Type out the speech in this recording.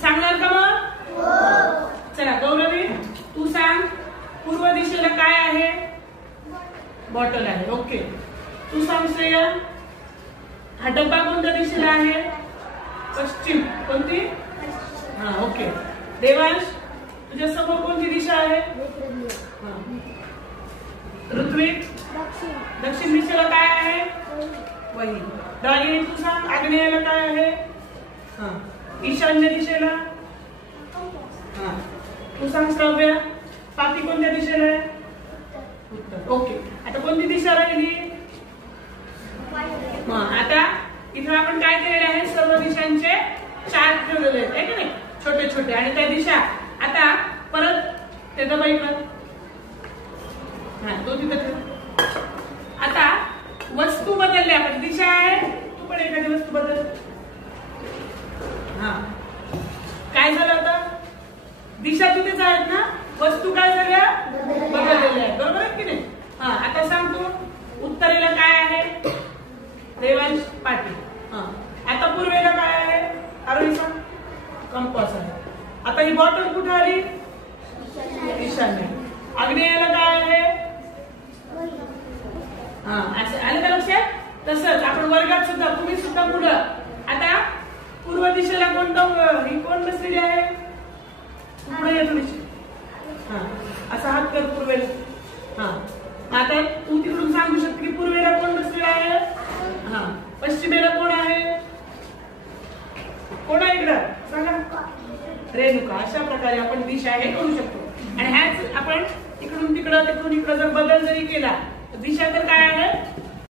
सांगणार का मग? हो. चला गौरवी तू सांग, पूर्व दिशेला काय आहे? बॉटल आहे. ओके. तू सांग श्रेया, हा डब्बा कोणत्या दिशेला आहे? पश्चिम. कोणती? हा ओके. देवांश, तुझ्या समोर कोणती दिशा आहे? ऋत्विक, दक्षिण दिशेला काय आहे? वही. दागिनी तू सांग, आग्नेयाला काय आहे? हा. ईशान्य दिशेला? हा. तू सांग श्राव्या, पाती कोणत्या दिशेला आहे? उत्तर. ओके. आता कोणती दिशा राहिली? आता इथे आपण काय केलेले आहे? सर्व दिशांचे चार्ट ठेवलेले आहेत, आहे की नाही? छोटे छोटे. आणि त्या दिशा आता परत ते डबा इकडं, हा तो तिथं ठेव. आता वस्तू बदलली आपण. दिशा आहे, तू पण एखादी वस्तू बदल. हा काय झालं आता? दिशा तिथेच आहेत ना, वस्तू काय झाल्या? बदललेल्या आहेत. बरोबर आहे की नाही? हा. आता सांग तू, उत्तरेला काय आहे? देवांश पाटी. हा. आता पूर्वेला काय आहे? आरोही सांग. कंपास आहे. आता ही बॉटल कुठे आली? ईशान्य. आग्नेयाला काय आहे? हा. असं आलं का लक्षात? तसंच आपण वर्गात सुद्धा, तुम्ही सुद्धा पुढं. आता पूर्व दिशेला कोणतं, ही कोण बसलेली आहे? पुढे येतो दिशे. हा. असा हात कर पूर्वेला. हा. आता तू तिकडून सांगू शकते की पूर्वेला कोण बसलेला आहे? हा. पश्चिमेला कोण आहे? कोण आहे इकडं? सांगा. रेणुका. अशा प्रकारे आपण दिशा हे करू शकतो. आणि ह्याच आपण इकडून तिकडं, तिकडून इकडं जर बदल जरी केला, दिशा तर काय आहे?